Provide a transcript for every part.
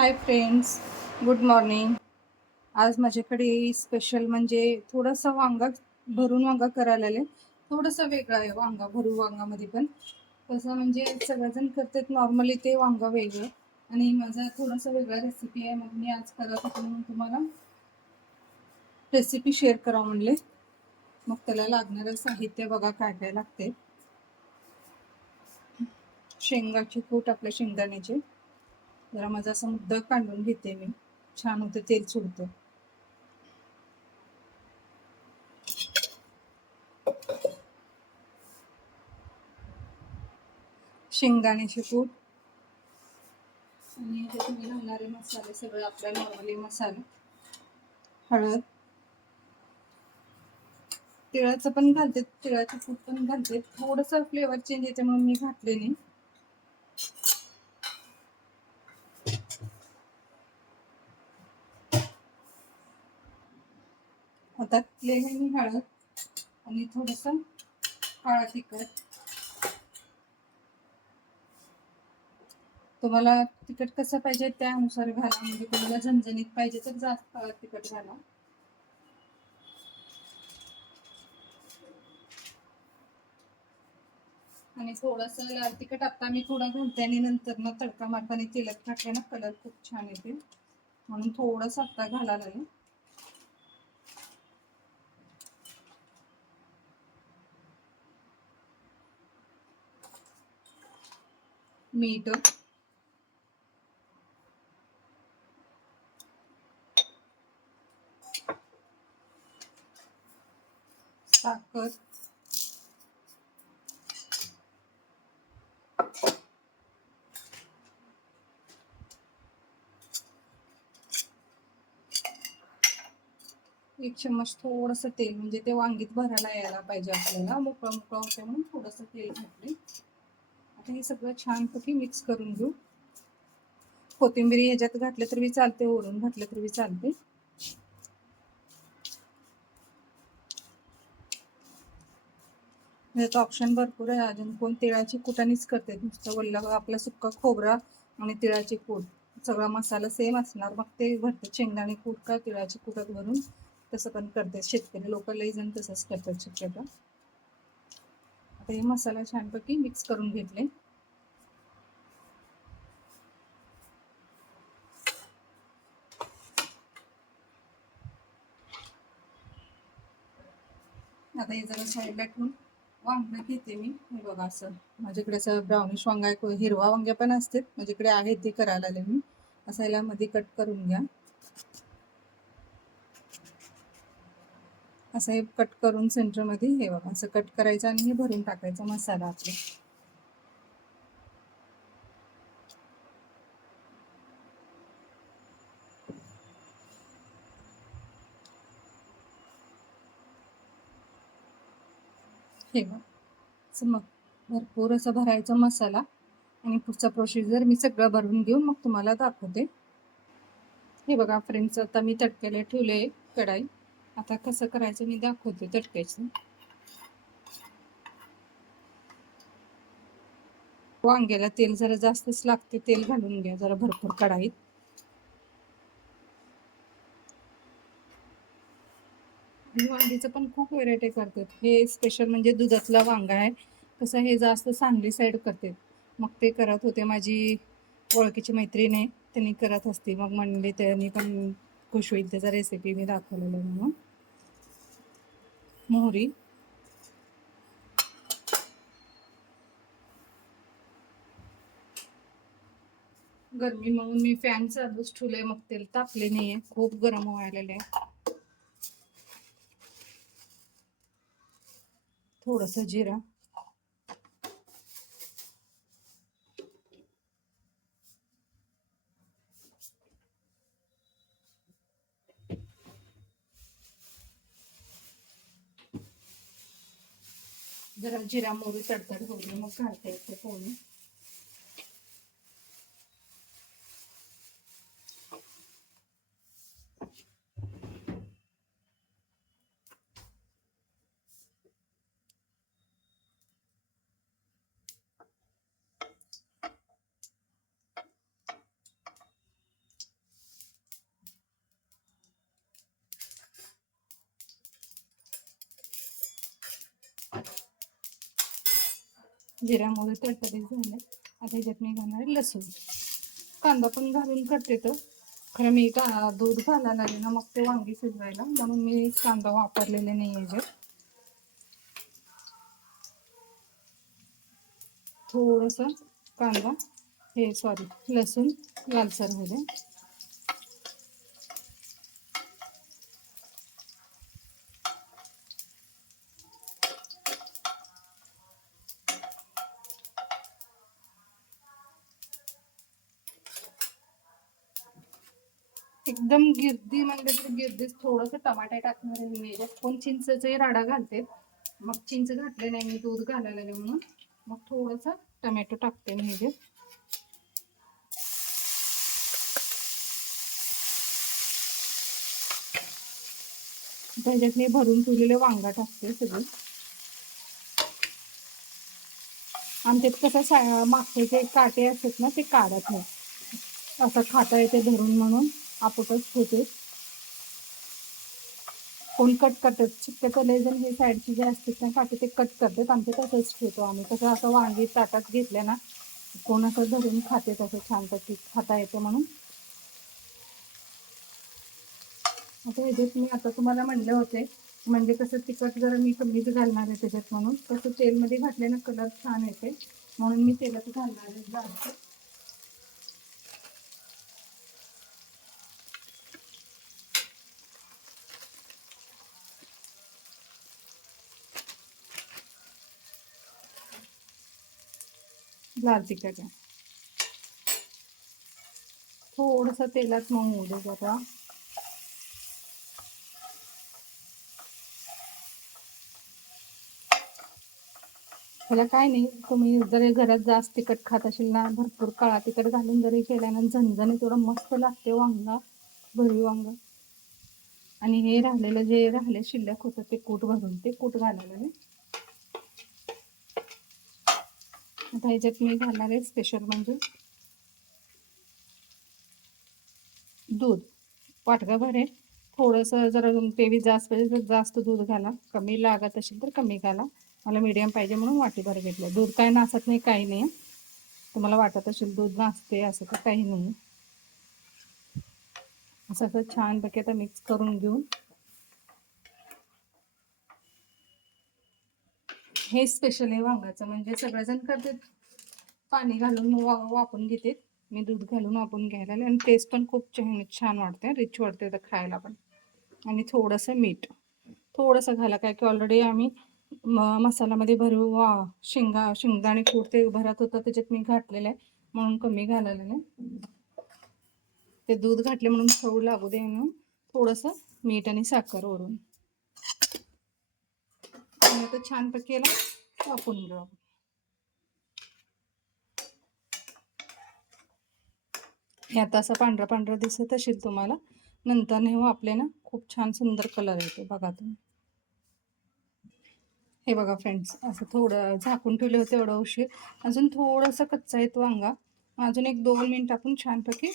Hi friends, good morning. आज माझ्याकडे special म्हणजे थोडासा वांगा, भरून वांगा करायला आले. थोडासा वेगळा आहे वांगा, भरू वांगामध्ये पण कसं म्हणजे सगळेजण करतात नॉर्मली ते वांगा वेगळं आणि माझा थोडासा वेगळा रेसिपी आहे. मग मी आज करत होते म्हणून तुम्हाला रेसिपी शेअर करा म्हणले. मग त्याला लागणारं साहित्य बघा काय काय लागते. शेंगाची कूट, आपल्या शेंगदाण्याचे जरा माझा असं मुद्दा काढून घेते मी, छान होतं, तेल सुटतं. शेंगदाण्याचे कूट आणि तुम्ही घालणारे मसाले सगळे आपल्या नॉर्मली मसाले, हळद, तिळाचं पण घालते, तिळाचं कूट पण घालते. थोडंसं फ्लेवर चेंज येते म्हणून मी घातले नाही. आता प्लेन आहे मी हळद आणि थोडंसं काळा तिखट. तुम्हाला तिखट कसं पाहिजे त्यानुसार घाला, म्हणजे तुम्हाला झणझणीत पाहिजे तर जास्त काळा तिखट घाला. आणि थोडंसं लाल तिखट आता मी थोडं घालते आणि नंतर ना तडका मारताना तेलात टाकले ना कलर खूप छान येते, म्हणून थोडंसं आता घालायला लागेल. मीठ, साखर, एक चम्मच थोडंसं तेल, म्हणजे ते वांगीत भरायला यायला पाहिजे आपल्याला, मोकळं मोकळं होते म्हणून थोडंसं तेल घातले. आता हे सगळं छानपैकी मिक्स करून घेऊ. कोथिंबीर ह्याच्यात घातलं तर बी चालते, ओढून घातलं तर बी चालते. ह्याचं ऑप्शन भरपूर आहे. अजून कोण तिळाची कुटाणीच करते, नुसतं वल्ला आपला सुक्का खोबरा आणि तिळाची कूट सगळा मसाला सेम असणार, मग ते भरते शेंगदाणे कूट का तिळाची कुटात भरून तसं पण करते. शेतकरी लोक लई जण तसंच करतात शक्यतो. आता हे मसाला छानपैकी मिक्स करून घेतले. आता हे जरा साईडला ठेवून वांग घेते मी. हे बघा असं माझ्याकडे असं ब्राउनिश वांगा आहे, हिरवा वांगे पण असते माझ्याकडे, आहे ते करायला आले मी. असं याला मध्ये कट करून घ्या. असं हे कट करून सेंटरमध्ये हे बघा असं कट करायचं आणि हे भरून टाकायचा मसाला आपला. हे बघ असं मग भरपूर असं भरायचा मसाला आणि पुढचा प्रोसिजर मी सगळं भरून घेऊन मग तुम्हाला दाखवते. हे बघा फ्रेंड्स, आता मी तडक्याला ठेवले कढाई. आता कसं करायचं मी दाखवते तडक्याचं. वांग्याला तेल जरा जास्तच लागते, तेल घालून घ्या जरा भरपूर कढाईत. वांगीचं पण खूप व्हेरायटी करतात. हे स्पेशल म्हणजे दुधातला वांगा आहे. कसं हे जास्त सांगली साईड करते, मग ते करत होते, माझी ओळखीची मैत्रीण आहे, त्यांनी करत असते, मग म्हणले त्यांनी पण खुश होईल त्याचा रेसिपी मी दाखवलेला म्हणून. मोहरी, गरमी म्हणून मी फॅन चालूच ठेवलंय, मग तेल तापले नाहीये, खूप गरम व्हायला आहे. थोडस जिरा, जरा जिरा मोहरी तडतड होईल मग घालता येते फोडणी. जिऱ्यामुळे तडतडीत झाले. आता ह्याच्यात मी घालणार आहे लसूण. कांदा पण घालून करते तर खरं मी दूध घालायला लागले ना मग ते वांगी शिजवायला, म्हणून मी कांदा वापरलेले नाही ह्याच्यात. थोडंसं कांदा लसूण लालसर होऊ दे. एकदम गिरदी म्हणजे तर गिरदीच थोडंसं टमाटा टाकणार आहे मी. कोण चिंचचे राडा घालते, मग चिंच घातले नाही मी, दूध घालायला लागले म्हणून मग थोडंसं टमॅटो टाकते मी ह्याच्यात. त्याच्यात मी भरून ठेवलेले वांगा टाकते सगळे. आमच्यात कसं मागचे जे काटे असतात ना ते काढत नाही, असं खाता येते धरून म्हणून आपटच होते. कोण कट करतात, शक्यतो लय जण हे साईडचे जे असतात ना काटे ते कट करतात. आमचे तसंच ठेवतो आम्ही. कसं असं वांगी ताटात घेतल्या ना कोण असं धरून खाते, तसं छानपैकी खाता येते म्हणून. आता ह्याच्यात मी आता तुम्हाला म्हणले होते म्हणजे कसं तिखट जरा मी कमीच घालणार आहे त्याच्यात, म्हणून कसं तेलमध्ये घातल्यानं कलर छान येते म्हणून मी तेलात घालणार आहे जास्त. लाल तिखट आहे थोडंसं तेलात मग होऊ दे जरा. त्याला काय नाही, तुम्ही जर घरात जास्त तिखट खात असेल ना भरपूर काळा तिखट घालून जरी केल्या ना झणझणीत थोडं मस्त लागते वांगा, भरवी वांगा. आणि हे राहिलेलं जे राहिले शिल्लक होतं ते कूट भरून ते कूट घालायला नाही. आता ह्याच्यात मी घालणार आहे स्पेशल म्हणजे दूध. वाटकाभर आहे. थोडंसं जर ग्रेव्ही जास्त पाहिजे तर जास्त दूध घाला, कमी लागत असेल तर कमी घाला. मला मीडियम पाहिजे म्हणून वाटीभर घेतलं. दूध काय नासत नाही, काही नाही. तुम्हाला वाटत असेल दूध नासते असं तर काही नाही. असं छानपैकी आता मिक्स करून घेऊन हे स्पेशल आहे वांगाचं. म्हणजे सगळेजण करतात पाणी घालून वापरून घेते, मी दूध घालून वापरून घ्यायला. आणि टेस्ट पण खूप छान वाटते, रिच वाटते तर खायला पण. आणि थोडंसं मीठ थोडंसं घाला, काय की ऑलरेडी आम्ही मसाल्यामध्ये भरू शेंगदाणे कूट ते भरत होतं त्याच्यात मी घातलेलं आहे म्हणून कमी घालायला नाही. ते दूध घातले म्हणून चव लागू दे म्हणून थोडंसं मीठ आणि साखर वरून. आणि आता छानपैकी याला वापरून घेऊ. हे आता असं पांढरा पांढरा दिसत असेल तुम्हाला, नंतर नाही आपले ना खूप छान सुंदर कलर येते बघा तुम्ही. हे बघा फ्रेंड्स, असं थोडं झाकून ठेवले होते एवढं उशीर, अजून थोडंसं कच्चा आहे तो वांगा. अजून 1-2 मिनिट आपण छानपैकी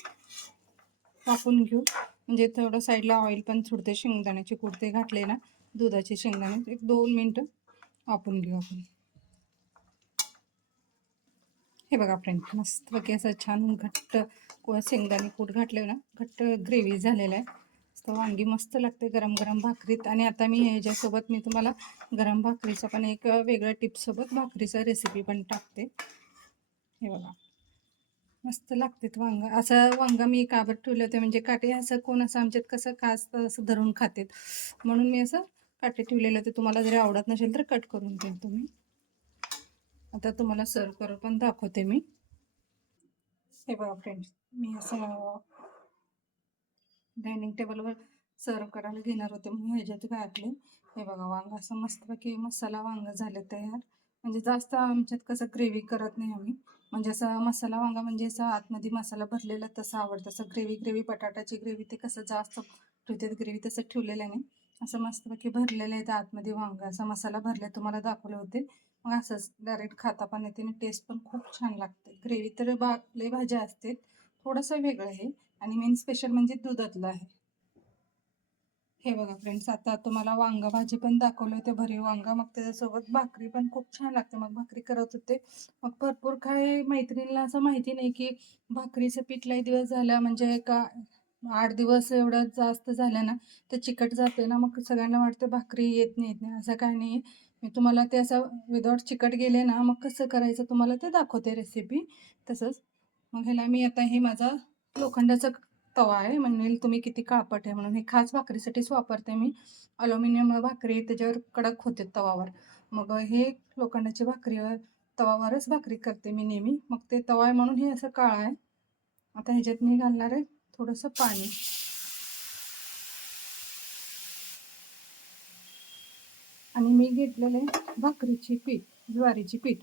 वाफवून घेऊ. म्हणजे थोडं साईडला ऑइल पण सुटते, शेंगदाण्याचे कुडते घातले ना दुधाचे शेंगदाणे. 1-2 मिनिटं वाफवून घेऊ आपण. हे बघा फ्रेंड्स, मस्तपैकी असं छान घट्ट शेंगदाणे कूट घातले ना घट्ट ग्रेव्ही झालेला आहे. तर वांगी मस्त लागते गरम गरम भाकरीत. आणि आता मी ह्याच्यासोबत मी तुम्हाला गरम भाकरीचा पण एक वेगळ्या टिप्ससोबत भाकरीचा रेसिपी पण टाकते. हे बघा मस्त लागते वांगा. असं वांगा मी काबत ठेवले होते म्हणजे काटे असं कोण असं आमच्यात कसं खास असं धरून खातेत म्हणून मी असं काटे ठेवलेले होते. तुम्हाला जरी आवडत नसेल तर कट करून देईल तुम्ही. आता तुम्हाला सर्व करून पण दाखवते मी. हे बघा फ्रेंड्स, मी असं डायनिंग टेबलवर सर्व करायला घेणार होते म्हणून ह्याच्यात घातले. हे बघा वांग असं मस्तपैकी मसाला वांग झाले तयार. म्हणजे जास्त आमच्यात कसं ग्रेव्ही करत नाही आम्ही, म्हणजे असं मसाला वांगा म्हणजे असं आतमध्ये मसाला भरलेला तसं आवडतं. असं ग्रेव्ही बटाट्याची ग्रेव्ही ते कसं जास्त ठेवतात ग्रेव्ही, तसं ठेवलेलं नाही. असं मस्तपैकी भरलेलं आहे आतमध्ये वांग, असा मसाला भरले तुम्हाला दाखवले होते. मग असंच डायरेक्ट खाता पण येते आणि टेस्ट पण खूप छान लागते. ग्रेव्ही तर लय भाज्या असते, थोडंसं वेगळं आहे. आणि मेन स्पेशल म्हणजे दुधातलं आहे. हे बघा फ्रेंड्स, आता तुम्हाला वांगा भाजी पण दाखवलं होते, भरीव वांगा. मग त्याच्यासोबत भाकरी पण खूप छान लागते. मग भाकरी करत होते. मग भरपूर काही मैत्रिणीला असं माहिती नाही की भाकरीचं पीठ लई दिवस झालं म्हणजे का 8 दिवस एवढं जास्त झालं ना ते चिकट जाते ना, मग सगळ्यांना वाटतं भाकरी येत नाही येत नाही. असं काही नाही. मी तुम्हाला ते असं विदाऊट चिकट गेले ना मग कसं करायचं तुम्हाला ते दाखवते रेसिपी तसंच. मग ह्याला मी आता हे माझा लोखंडाचा तवा आहे. म्हणेल तुम्ही किती काळपट आहे म्हणून. हे खास भाकरीसाठीच वापरते मी. अल्युमिनियम भाकरी त्याच्यावर कडक होते तवावर. मग हे लोखंडाची भाकरीवर तवावरच भाकरी करते मी नेहमी. मग ते तवा आहे म्हणून हे असं काळं आहे. आता ह्याच्यात मी घालणार आहे थोडंसं पाणी. आणि मी घेतलेलं आहे भाकरीची पीठ, ज्वारीची पीठ.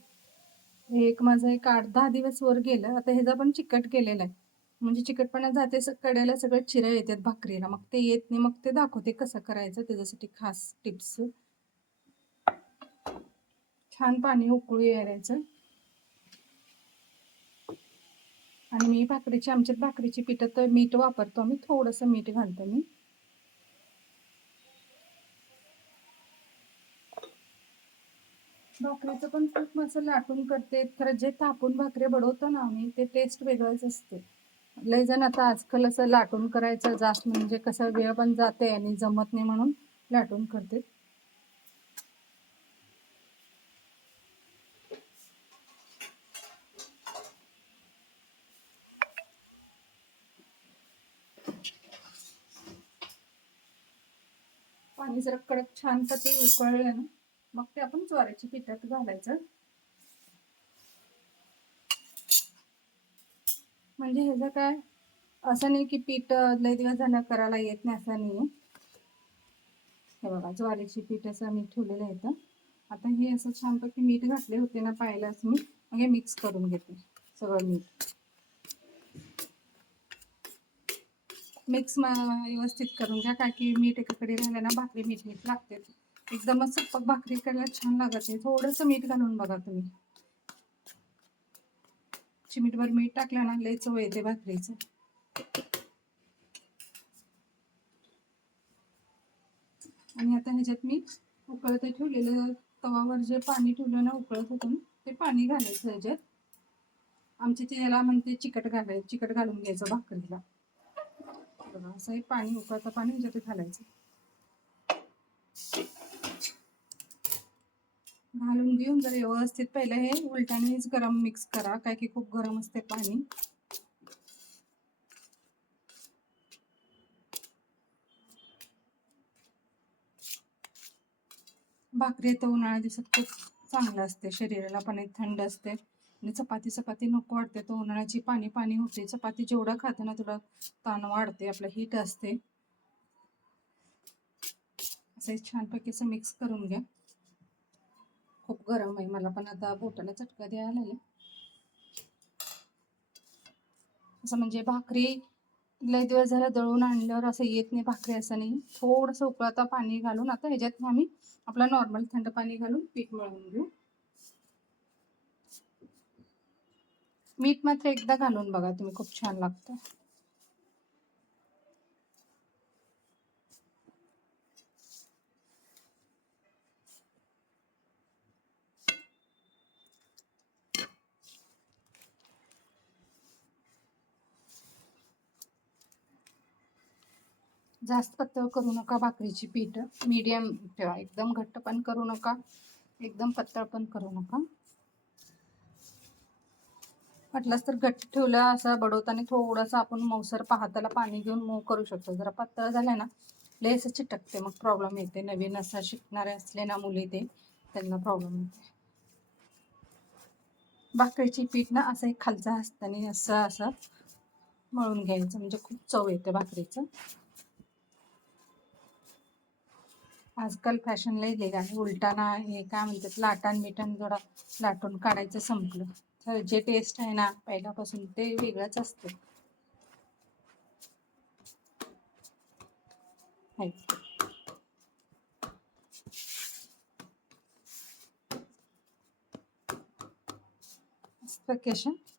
हे माझं एक 8-10 दिवस वर गेलं. आता ह्याचा पण चिकट केलेला आहे. म्हणजे चिकटपणा जाते, कडेला सगळं चिऱ्या येतात भाकरीला. मग ते येत नाही. मग ते दाखवते कसं करायचं त्याच्यासाठी खास टिप्स. छान पाणी उकळू यायचं. आणि मी आमच्यात भाकरीची पिठात मीठ वापरतो आम्ही. थोडंसं मीठ घालतो मी. भाकरीचं पण खूप असं लाटून करते. खरं जे तापून भाकरी बडवतो ना आम्ही ते टेस्ट वेगळंच असते. लय जण आता आजकाल असं लाटून करायचं जास्त म्हणजे कसं वेळ पण जाते आणि जमत नाही म्हणून लाटून करते. पाणी जरा कडक छान तर ते उकळलं ना मग ते आपण ज्वारीच्या पिठात घालायचं. म्हणजे ह्याचं काय असं नाही की पीठ लय दिवस झालं करायला येत नाही असं नाही. हे बघा ज्वारीची पीठ असं मी ठेवलेलं आहे. आता हे असं छानपैकी मीठ घातले होते ना पाहिलाच मी. मग हे मिक्स करून घेते सगळं मीठ. मिक्स व्यवस्थित करून घ्या काय की मीठ एकाकडे राहिलं ना भाकरी मीठ मीठ लागते. एकदमच सपक भाकरी करायला छान लागत आहे. थोडंसं मीठ घालून बघा तुम्ही. चिमीटभर मीठ टाकलं ना लय चव येते भाकरीचं. आणि आता ह्याच्यात मी उकळत ठेवलेलं तवावर जे पाणी ठेवलं ना उकळत होतं ते पाणी घालायचं ह्याच्यात. आमच्या ते याला म्हणते चिकट घालायचं, चिकट घालून घ्यायचं भाकरीला. असं हे पाणी उकळतं पाणी ह्याच्यात घालायचं. घालून घेऊन जर व्यवस्थित पहिलं हे उलट्यानेच गरम मिक्स करा काय की खूप गरम असते पाणी. भाकरी तर उन्हाळ्या दिवसात खूप चांगलं असते शरीराला पण एक थंड असते. आणि चपाती नको वाटते तर उन्हाळ्याची पाणी पाणी होते. चपाती जेवढं खाते ना थोडं ताण वाढते, आपलं हीट असते. असं छानपैकी असं मिक्स करून घ्या. खूप गरम आहे मला पण आता बोटाला चटका द्यायला लागला. असं म्हणजे भाकरी लय दिवस झाला दळून आणल्यावर असं येत नाही भाकरी असं नाही. थोडंसं उकळता पाणी घालून आता ह्याच्यात आम्ही आपलं नॉर्मल थंड पाणी घालून पीठ मळून घेऊ. मीठ मात्र एकदा घालून बघा तुम्ही, खूप छान लागतं. जास्त पातळ करू नका भाकरीची पीठ. मीडियम ठेवा. एकदम घट्ट पण करू नका, एकदम पातळ पण करू नका. वाटलंच तर घट्ट ठेवलं असं बडवताना थोडंसं आपण मऊसर पाहताला पाणी घेऊन मऊ करू शकतो. जरा पातळ झालं ना लय असं चिटकते, मग प्रॉब्लेम येते. नवीन असं शिकणारे असले ना मुली ते त्यांना प्रॉब्लेम येते. भाकरीची पीठ ना असं एक खालचा हाताने असं असं मळून घ्यायचं म्हणजे खूप चव येते भाकरीचं. आजकाल फॅशन लय आहे. उलटाना हे काय म्हणतात लाटान मिठान थोडा लाटून काढायचं संपलं. तर जे टेस्ट आहे ना पहिल्यापासून ते वेगळंच असतं.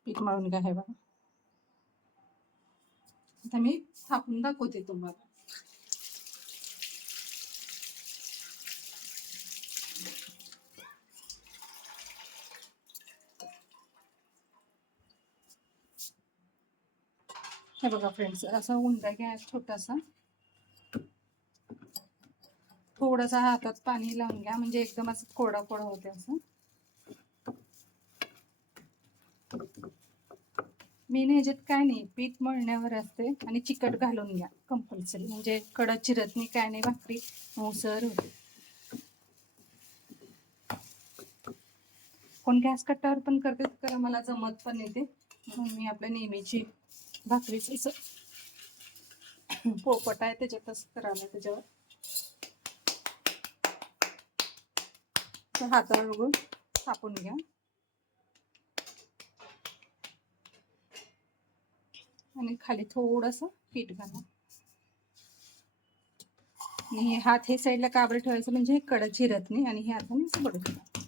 पीठ मळून घ्या. हे बघा आता मी थापून दाखवते तुम्हाला. हे बघा फ्रेंड्स, असा उंडा घ्या छोटासा, थोडासा हातात पाणी लावून घ्या, म्हणजे एकदम असं कोरडा कोरडा होते. असं मेन ह्याच्यात काय नाही, पीठ मळण्यावर असते आणि चिकट घालून घ्या कंपल्सरी, म्हणजे कडा चिरत नाही, काय नाही, भाकरी मऊसर होते. कोण गॅस कट्टावर पण करते, तर मला जमत पण येते म्हणून मी आपल्या नेहमीची भाकरीच पोपट आहे त्याच्यातच करायला, त्याच्यावर हातावर बघून थापून घ्या आणि खाली थोडंसं पीठ घाला. आणि हे हात हे साईडला काबरे ठेवायचं, म्हणजे हे कडा चिरत नाही आणि हे हाताने असं बडवून घ्या.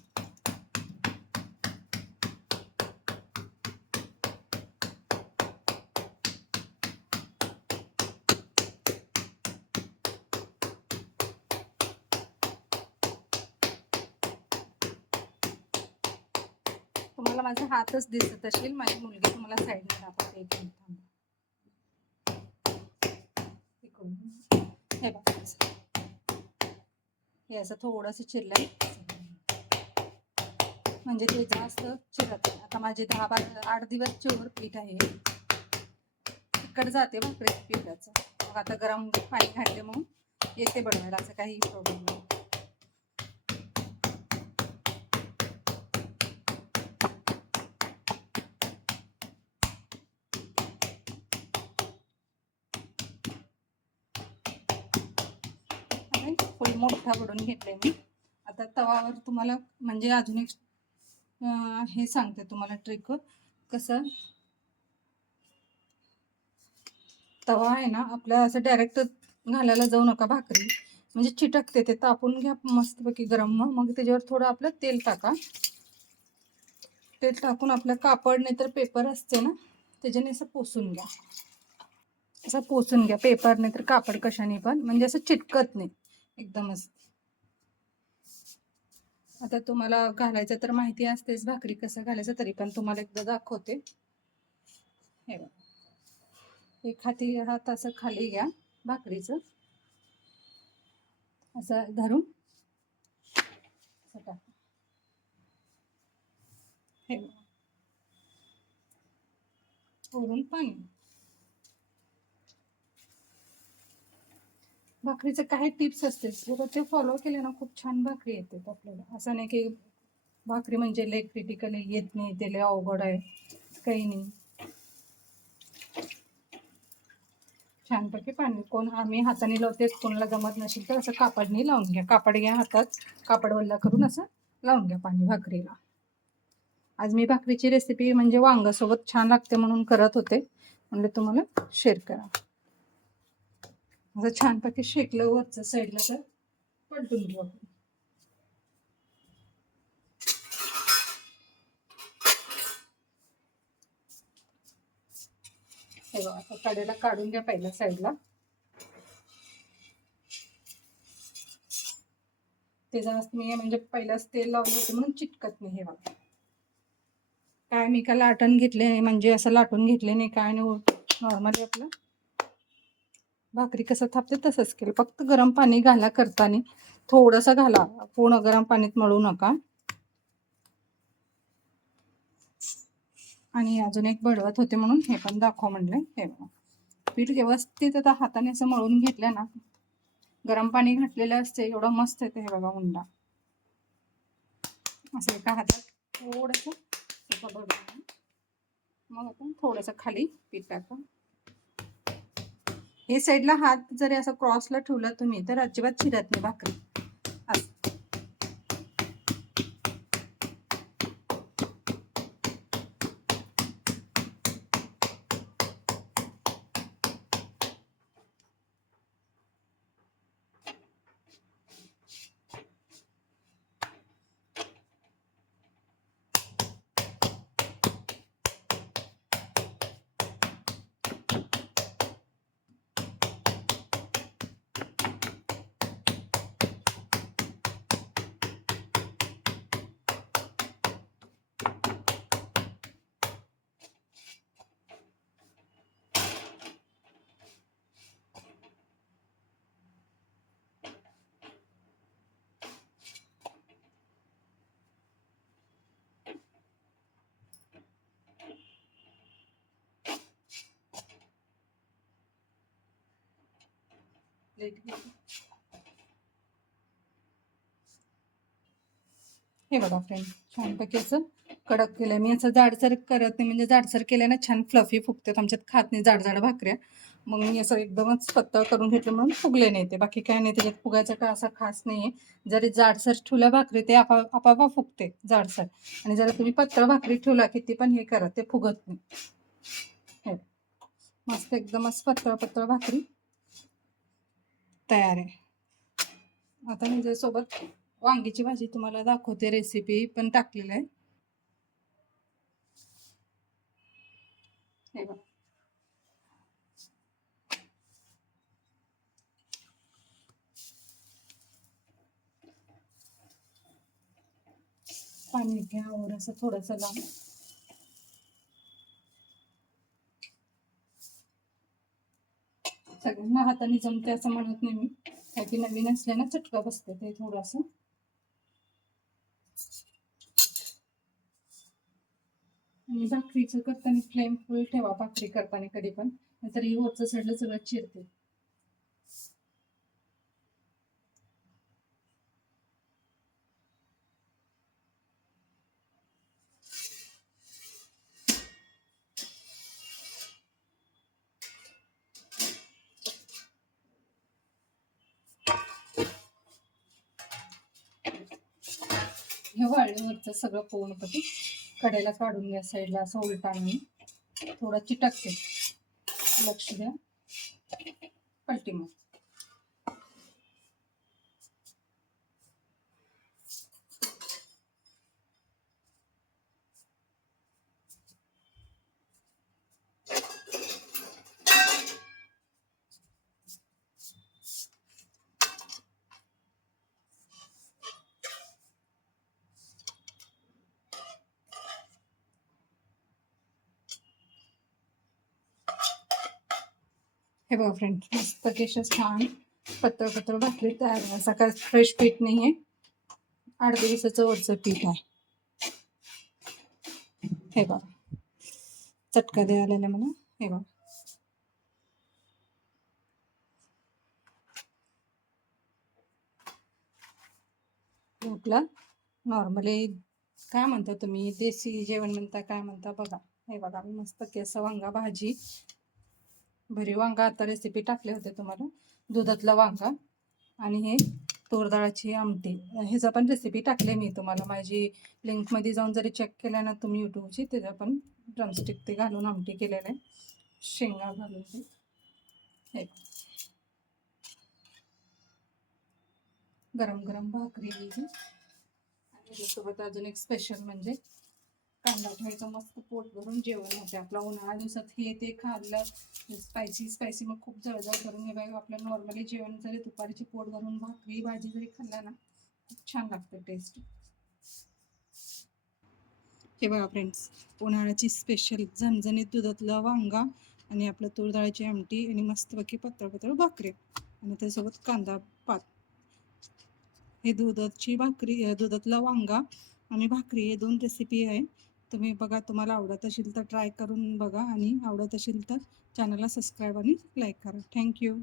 तुम्हाला माझा हातच दिसत असेल, माझी मुलगी तुम्हाला साईडने दाखवते. एक मिनिट हे बघा, हे असं थोडंसं चिरलंय, म्हणजे ते जास्त चिरत नाही. आता माझे 10-8 दिवसचे वर पीठ आहे, तिकड जाते भाकरी पिठाचं. मग आता गरम पाणी घातले म्हणून येते बनवायला, असं काही प्रॉब्लेम नाही. फुल मोठा बडून घेतले मी. आता तवावर तुम्हाला म्हणजे अजून एक हे सांगते तुम्हाला ट्रिक, कसं तवा आहे ना आपल्या असं डायरेक्ट घालायला जाऊ नका भाकरी, म्हणजे चिटकते, ते तापून घ्या मस्तपैकी गरम. मग त्याच्यावर थोडं आपलं तेल टाका, तेल टाकून आपलं कापड नाही तर पेपर असते ना त्याच्याने असं पुसून घ्या, असं पुसून घ्या, पेपर नाही तर कापड कशाने पण, म्हणजे असं चिटकत नाही एकदमच. आता तुम्हाला घालायचं तर माहिती असतेच भाकरी कसं घालायचं, तरी पण तुम्हाला एकदा दाखवते. हे बघा, एक हात असं खाली घ्या भाकरीचं, असं धरून असं टाका. हे बघा, वरून पाणी. भाकरीचं काही टिप्स असते, जर ते फॉलो केले ना खूप छान भाकरी येते आपल्याला. असं नाही की भाकरी म्हणजे लय क्रिटिकली येत नाही, ते लय अवघड आहे, काही नाही. छानपैकी पाणी, कोण आम्ही हाताने लावते, कोणाला जमत नसेल तर असं कापडने लावून घ्या, कापड घ्या हातात, कापड वल्ला करून असं लावून घ्या पाणी भाकरीला. आज मी भाकरीची रेसिपी म्हणजे वांगासोबत छान लागते म्हणून करत होते, म्हणजे तुम्हाला शेअर करा. असं छानपैकी शेकलं वरचं साईडला तर पलटून घेऊ आपण. हे बघा, आता कडेला काढून घ्या पहिल्या साईडला, ते जास्त मी म्हणजे पहिलाच तेल लावलं होते म्हणून चिटकत नाही. हे बघा, काय मी का लाटण घेतले नाही, म्हणजे असं लाटून घेतले नाही, काय नाही, नॉर्मली आपलं भाकरी कसं थापते तसंच केलं. फक्त गरम पाणी घाला करताना, थोडंसं घाला, पूर्ण गरम पाणीत मळू नका. आणि अजून एक बडवत होते म्हणून हे पण दाखव म्हणले. हे बघा, पीठ व्यवस्थित आता हाताने असं मळून घेतलं ना, गरम पाणी घातलेलं असते, एवढं मस्त येते. हे बघा उंडा, असं एका हातात थोडंसं बडवून, मग आपण थोडंसं खाली पीठ टाका. हे साईडला हात जरी असं क्रॉसला ठेवला तुम्ही तर अजिबात चिरत नाही भाकरी. प्लेट घेते. हे बघा फ्रेंड, छानपैकी असं कडक केलंय मी. असं जाडसर करत नाही, म्हणजे जाडसर केल्याने छान फ्लफी फुगतात. आमच्यात खात नाही जाड जाड भाकऱ्या. मग मी असं एकदमच पातळ करून घेतलं म्हणून फुगले नाही ते. बाकी काय नाही, त्याच्यात फुगायचा का असा खास नाहीये. जरी जाडसर ठेवल्या भाकरी ते आपाप फुगते जाडसर. आणि जर तुम्ही पातळ भाकरी ठेवला किती पण हे करा ते फुगत नाही. हे मस्त एकदमच पातळ पातळ भाकरी तयार आहे. आता मी सोबत वांगीची भाजी तुम्हाला दाखवते, रेसिपी पण टाकलेलं आहे. हे बघा, पाणी घ्या और असं थोडंसं लांब. सगळ्यांना हाताने जमते असं म्हणत नाही मी, काय की नवीन असल्यानं चटका बसते ते थोडंसं. आणि भाकरीचं करताना फ्लेम फुल ठेवा, भाकरी करताना कधी पण, नाहीतर ही वरचं सडलं सगळं चिरते. हे वाळल्यावरचं सगळं पूर्णपणे कडेला काढून घ्या, साईडला असं उलटा आणून थोडं चिटकते. लक्ष द्या, पलटी मार. हे बघा फ्रेंड, मस्त केशस छान पातळ पातळ भाकरी तयार आहे. असं काय फ्रेश पीठ नाहीये, 8 दिवसाचं वरचं पीठ आहे. हे बघा, चटका द्यायला मला. हे बघा, आपला नॉर्मली काय म्हणता तुम्ही, देसी जेवण म्हणता काय म्हणता बघा. हे बघा, मी मस्त केस वांगा भाजी, भरी वांगा आता रेसिपी टाकले होते तुम्हाला, दुधातला वांगा आणि हे तूर डाळाची आमटी, ह्याचा पण रेसिपी टाकले मी तुम्हाला. माझी लिंकमध्ये जाऊन जरी चेक केल्या ना तुम्ही यूट्यूबची, त्याचा पण ड्रमस्टिक ते घालून आमटी केलेलं आहे, शेंगा घालून ते. हे गरम गरम भाकरी आणि त्याच्यासोबत अजून एक स्पेशल म्हणजे कांदा ठेवायचा, मस्त पोट भरून जेवण होते आपलं. उन्हाळ्या दिवसात हे ते खाल्लं स्पायसी स्पायसी मग खूप जळजळ करून हे बघा, आपलं नॉर्मली जेवण जरी दुपारची पोट भरून भाकरी भाजी जरी खाल्ला ना, खूप छान लागतं टेस्ट. हे बघा फ्रेंड्स, उन्हाळ्याची स्पेशल झणझणीत दुधातला वांगा आणि आपलं तूर डाळीची आमटी आणि मस्तपैकी पातळ पातळ भाकरी आणि त्यासोबत कांदा पात. हे दुधाची भाकरी, दुधातला वांगा आणि भाकरी, हे 2 रेसिपी आहे. तुम्ही बघा, तुम्हाला आवडत असेल तर ट्राय करून बघा आणि आवडत असेल तर चॅनलला सबस्क्राईब आणि लाईक करा. थँक्यू.